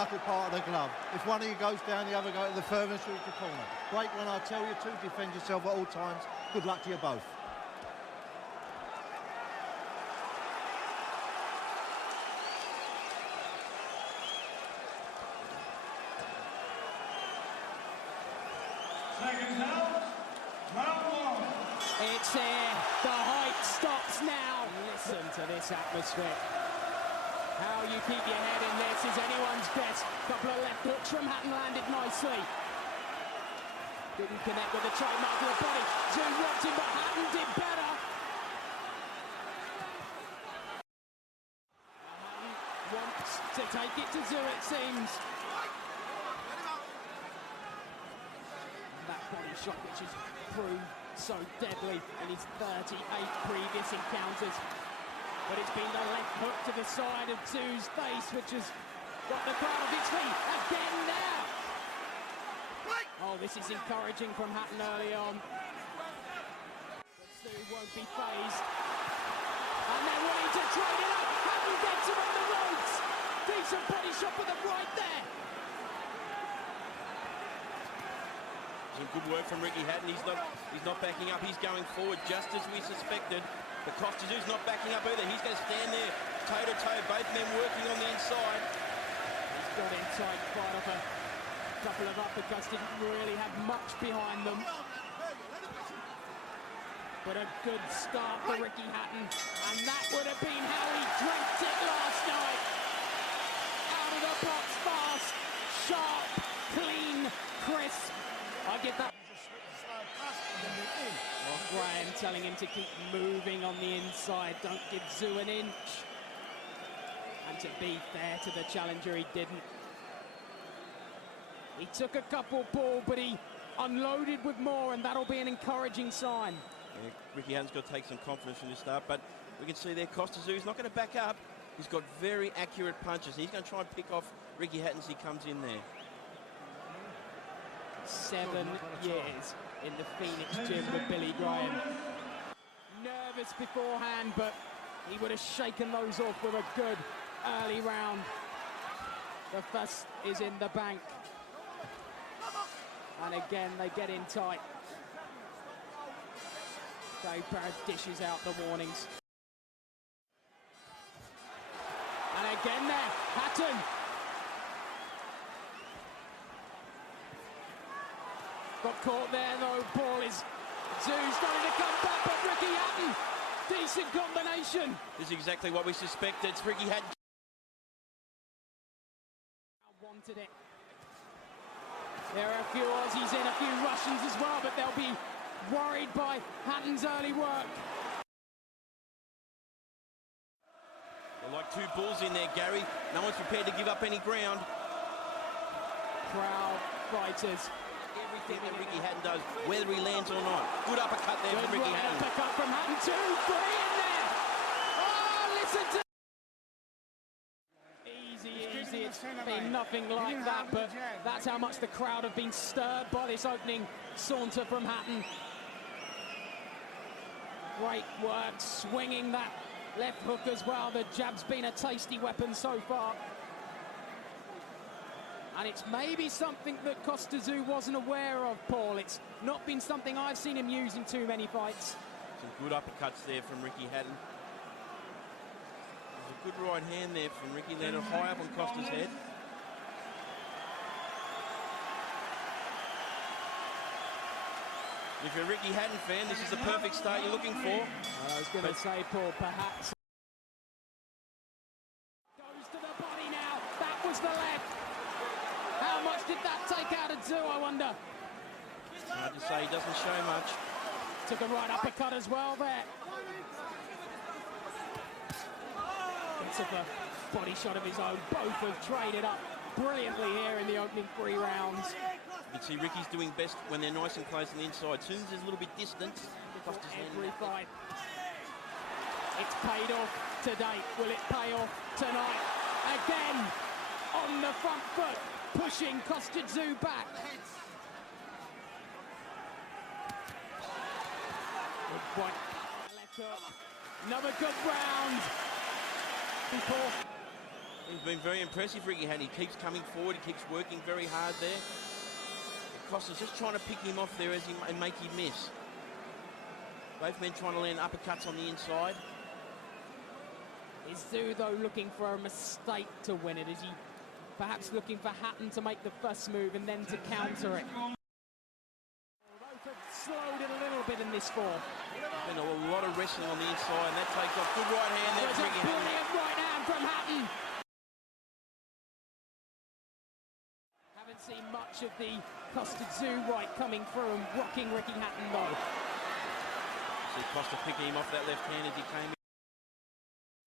knuckle part of the glove. If one of you goes down, the other go to the furthest reach of the corner. Break when I tell you to, defend yourself at all times. Good luck to you both. Seconds out, round one. It's here, the hype stops now. Listen to this atmosphere. How you keep your head in this is anyone's guess. Couple of left hooks from Hatton landed nicely. Didn't connect with the trademark of the body. Zhu rocked him, but Hatton did better. Hatton wants to take it to Zhu, it seems. That body shot, which has proved so deadly in his 38 previous encounters. But it's been the left hook to the side of Zhu's face, which has got the crowd of its feet again now. Oh, this is encouraging from Hatton early on. But Zhu won't be fazed. And they're wanting to trade it up. Hatton gets him on the ropes. Decent body shot with him right there. Some good work from Rikki Hаттton. He's not backing up. He's going forward just as we suspected. But Kostya Tzu's not backing up either. He's going to stand there toe-to-toe, both men working on the inside. He's got in tight, fight off a couple of uppercuts, didn't really have much behind them. But a good start for Rikki Hаттton, and that would have been how he drenched it last night. Out of the box fast, sharp, clean, crisp. I give that. Graham telling him to keep moving on the inside, don't give Zhu an inch. And to be fair to the challenger, he didn't. He took a couple pull, but he unloaded with more, and that'll be an encouraging sign. Yeah, Rikki Hatton's got to take some confidence from this start, but we can see there Kostya Tzu's not going to back up. He's got very accurate punches. He's going to try and pick off Rikki Hatton as he comes in there. 7 years in the Phoenix gym with Billy Graham. Nervous beforehand, but he would have shaken those off with a good early round. The first is in the bank. And again, they get in tight. Dave Barrett dishes out the warnings. And again there, Hatton. Got caught there though, Paul is Zhu's starting to come back, but Rikki Hatton, decent combination. This is exactly what we suspected. It's Rikki Hatton. Wanted it. There are a few Aussies in, a few Russians as well, but they'll be worried by Hatton's early work. They're like two bulls in there, Gary. No one's prepared to give up any ground. Proud fighters. Everything that Rikki Hatton does, whether he lands or not. Good uppercut there from Rikki Hatton. Uppercut from Hatton too. 3 in there. Oh, listen to. Easy. It's been nothing like that, but that's how much the crowd have been stirred by this opening saunter from Hatton. Great work, swinging that left hook as well. The jab's been a tasty weapon so far. And it's maybe something that Kostya Tzyu wasn't aware of, Paul. It's not been something I've seen him use in too many fights. Some good uppercuts there from Rikki Hatton. There's a good right hand there from Rikki, landed high up on Kostya's head. If you're a Rikki Hatton fan, this is the perfect start you're looking for. I was going to say, Paul, perhaps. Goes to the body now. That was the left. How much did that take out of Zhu, I wonder? Hard to say, he doesn't show much. Took a right uppercut as well there. He took a body shot of his own. Both have traded up brilliantly here in the opening 3 rounds. You can see Ricky's doing best when they're nice and close on the inside. As soon as there's a little bit distance, every fight. It's paid off to date. Will it pay off tonight? Again, on the front foot, pushing Kostya Tzyu back. Good point. Left hook. Another good round. He's been very impressive, Rikki Hаттton. He keeps coming forward, he keeps working very hard there. Costa's just trying to pick him off there and make him miss. Both men trying to land uppercuts on the inside. Is Zhu, though, looking for a mistake to win it? Is he perhaps looking for Hаттton to make the first move and then to counter it? Both have slowed it a little bit in this fall. Been a lot of wrestling on the inside, and that takes off. Good right hand there. There's a brilliant right hand from Hаттton. Haven't seen much of the Kostya Цзю right coming through and rocking Rikki Hаттton, though. See Costa picking him off that left hand as he came in.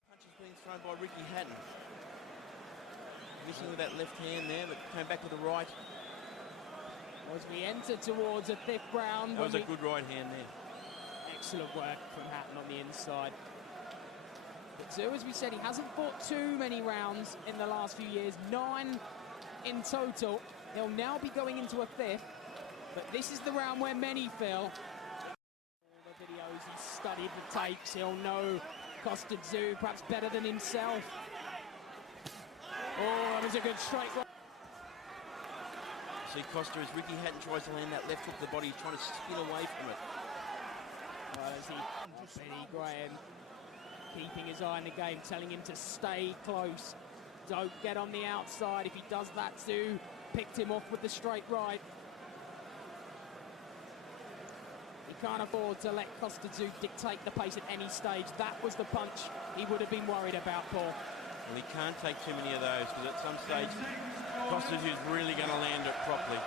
Punch is being thrown by Rikki Hаттton. Missing with that left hand there, but came back with the right. As we enter towards a fifth round. That was a good right hand there. Excellent work from Hаттton on the inside. But Zhu, as we said, he hasn't fought too many rounds in the last few years. 9 in total. He'll now be going into a fifth. But this is the round where many feel. All the videos, he's studied the tapes. He'll know Kostya Цзю perhaps better than himself. Oh, that was a good straight right. See Costa as Rikki Hаттton tries to land that left hook to the body, he's trying to spin away from it. Benny Graham keeping his eye on the game, telling him to stay close. Don't get on the outside. If he does that, Zhu picked him off with the straight right. He can't afford to let Kostya Цзю dictate the pace at any stage. That was the punch he would have been worried about, Paul. Well, he can't take too many of those, because at some stage, Kostya Czu's really going to land it properly.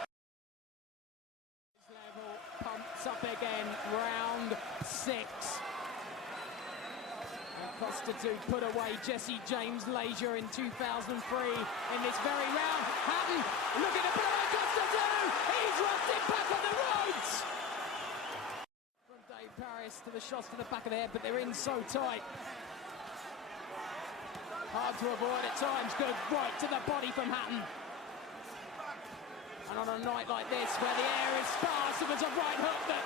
Level, pumps up again, round 6. And Kostya Czu put away Jesse James Leisure in 2003 in this very round. Hаттton looking to put away Kostya Czu. He's rocked it back on the roads. From Dave Paris to the shots to the back of the head, but they're in so tight. Hard to avoid at times. Good right to the body from Hаттton. And on a night like this, where the air is sparse, it was a right hook that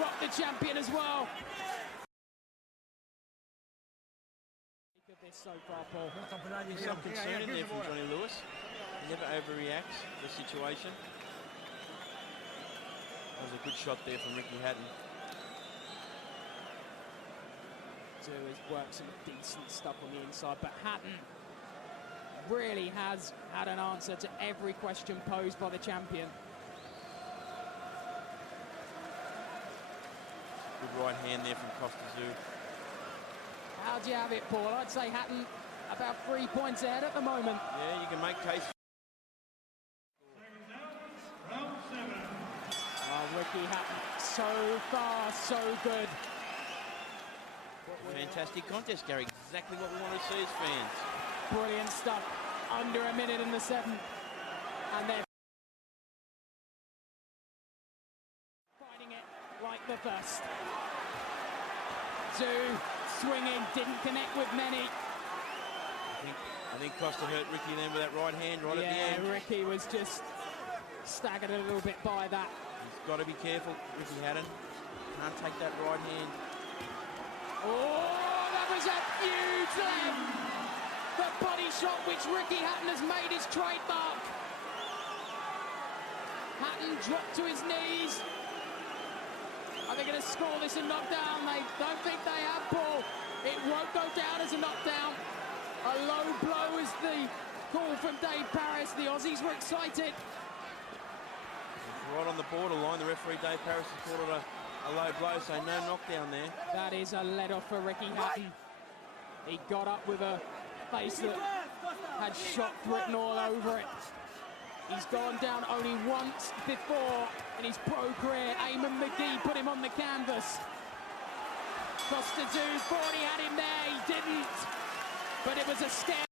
rocked the champion as well. Of this so far, Paul. There's some concern in there from Johnny Lewis. He never overreacts to the situation. That was a good shot there from Rikki Hаттton. Has worked some decent stuff on the inside, but Hаттton really has had an answer to every question posed by the champion. Good right hand there from Kostya Czu. How do you have it, Paul? I'd say Hаттton about 3 points ahead at the moment. Yeah, you can make case. Rikki Hаттton, so far, so good. Fantastic contest, Gary. Exactly what we want to see as fans. Brilliant stuff. Under a minute in the 7th. And they're fighting it like the first. Czu swinging, didn't connect with many. I think Costa hurt Rikki then with that right hand right at the end. Yeah, Rikki was just staggered a little bit by that. He's got to be careful, Rikki Hаттton. Can't take that right hand. Oh, that was a huge leg. The body shot which Rikki Hаттton has made his trademark. Hаттton dropped to his knees. Are they going to score this a knockdown? They don't think they have, Paul. It won't go down as a knockdown. A low blow is the call from Dave Paris. The Aussies were excited. Right on the borderline, the referee Dave Paris has called it a low blow, so no knockdown there. That is a let-off for Rikki Hаттton. He got up with a face that had shock written all over it. He's gone down only once before in his pro career. Eamon McGee put him on the canvas. Kostya Czu thought he had him there, he didn't. But it was a scare.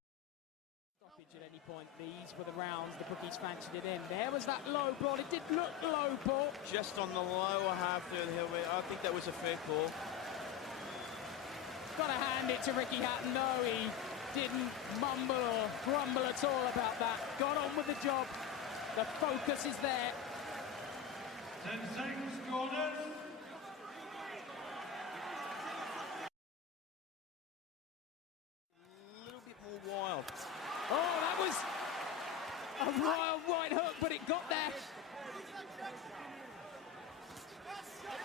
Stoppage at any point. These were the rounds the bookies fancied it in. There was that low ball. It did look low, Paul. Just on the lower half there, I think that was a fair call. Got to hand it to Rikki Hаттton. No, he didn't mumble or grumble at all about that. Got on with the job. The focus is there. 10 seconds, corners. A little bit more wild. A wild right hook, but it got there.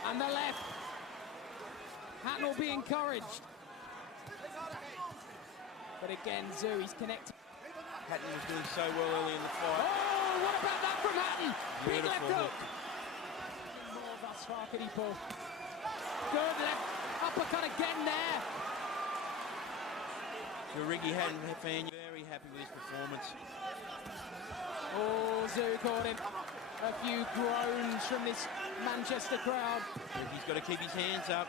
And the left. Hatton will be encouraged. But again, Zhu, he's connected. Hatton was doing so well early in the fight. Oh, what about that from Hatton? Big left Beautiful hook. More thus far, could he pull? Good left uppercut again there. The Rikki Hatton fan, very happy with his performance. Oh, Zhu caught him. A few groans from this Manchester crowd. But he's got to keep his hands up.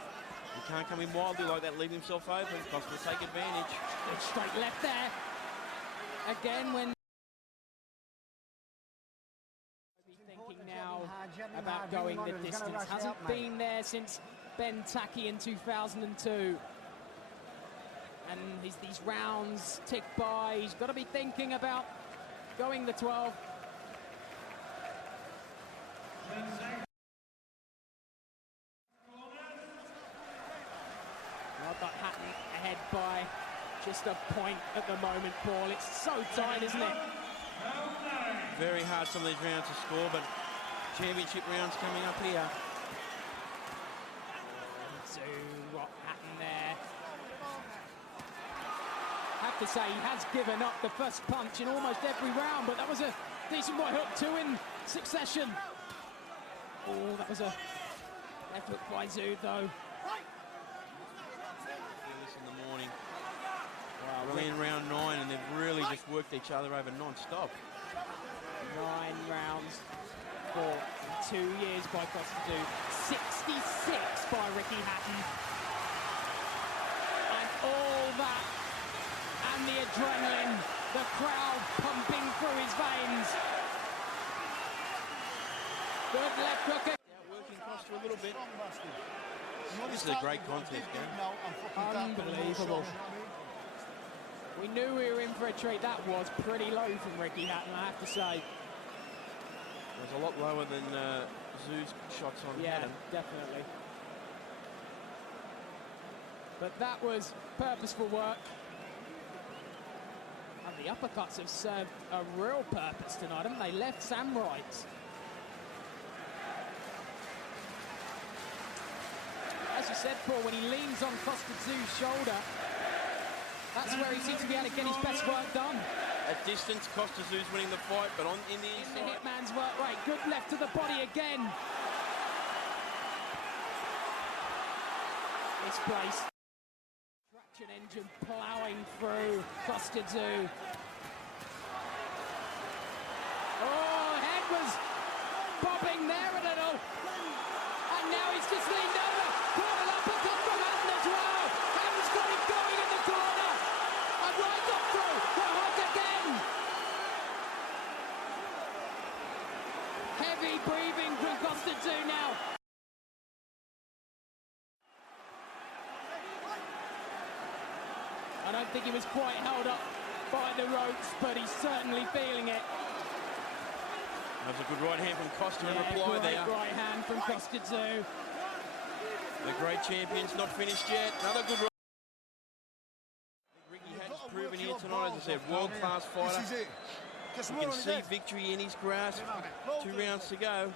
He can't come in wildly like that, leave himself open. Coste will take advantage. Good straight left there. Again, when thinking now about going the distance. Hasn't been there since Ben Taki in 2002. And these rounds tick by. He's got to be thinking about going the 12. Well, but Hatton ahead by just a point at the moment, Paul. It's so tight, isn't it? Very hard some of these rounds to score, but championship rounds coming up here. Zhu, rock Hatton there. Have to say, he has given up the first punch in almost every round, but that was a decent right hook, two in succession. Oh, that was a left hook by Zhu, though. This in the morning. Wow, we're in round 9, and they've really just worked each other over non-stop. 9 rounds for 2 years by Kostya Czyu. 66 by Rikki Hattton. And all that, and the adrenaline, the crowd pumping through his veins. Good left hook. Outworking Coste a little bit. This is a great contest, man. Unbelievable. We knew we were in for a treat. That was pretty low from Rikki Hattton, I have to say. It was a lot lower than Zhu's shots on Hatton. Definitely. But that was purposeful work. And the uppercuts have served a real purpose tonight, haven't they? Lefts and rights. As you said, Paul, when he leans on Kostya Czyu's shoulder, that's where he seems to be able to get his best work done. At distance, Kostya Czyu's winning the fight, but in the inside. In the Hitman's work rate. Good left to the body again. Misplaced. Traction engine ploughing through Kostya Czyu. Oh, head was bobbing there a little. And now he's just leaned over. Caught an uppercut from Hatton as well. Hatton's got him going in the corner. And right up through. The hook again. Heavy breathing from Kostya Czyu now. I don't think he was quite held up by the ropes, but he's certainly feeling it. That was a good right hand from Coste in reply there. Right hand from Kostya Czyu. The great champion's not finished yet. Another good right. Rikki Hatton's proven here tonight, as I said, world-class fighter. This is it. Just You can see victory in his grasp. 2 rounds to go.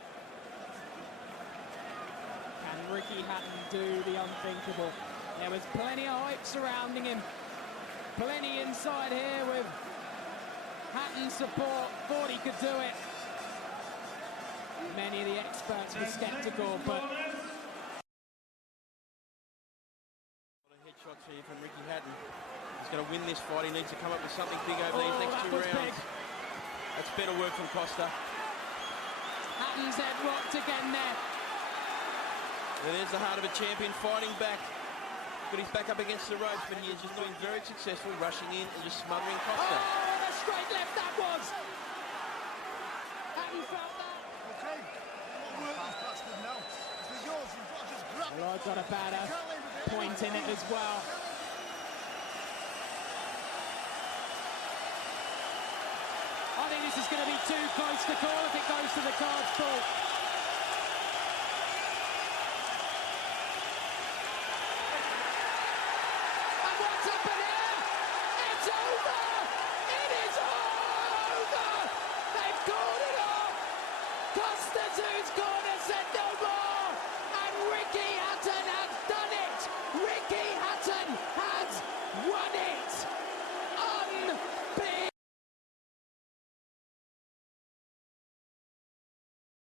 Can Rikki Hatton do the unthinkable? There was plenty of hype surrounding him. Plenty inside here with Hatton's support. Thought he could do it. Many of the experts were skeptical, but Headshots here from Rikki Hatton. He's going to win this fight. He needs to come up with something big over these next 2 rounds. Big. That's better work from Coste. Hatton's head rocked again there. There's the heart of a champion fighting back. Got his back up against the ropes, but he is just being very successful, rushing in and just smothering Coste. Oh, what a straight left that was! Hatton felt that. Okay. Work this bastard now. This is yours. You've got to just grab it. Well, I've got a bad point in it as well. I think this is going to be too close to call if it goes to the cards, Paul. And what's happened here? It's over! It is over! Hutton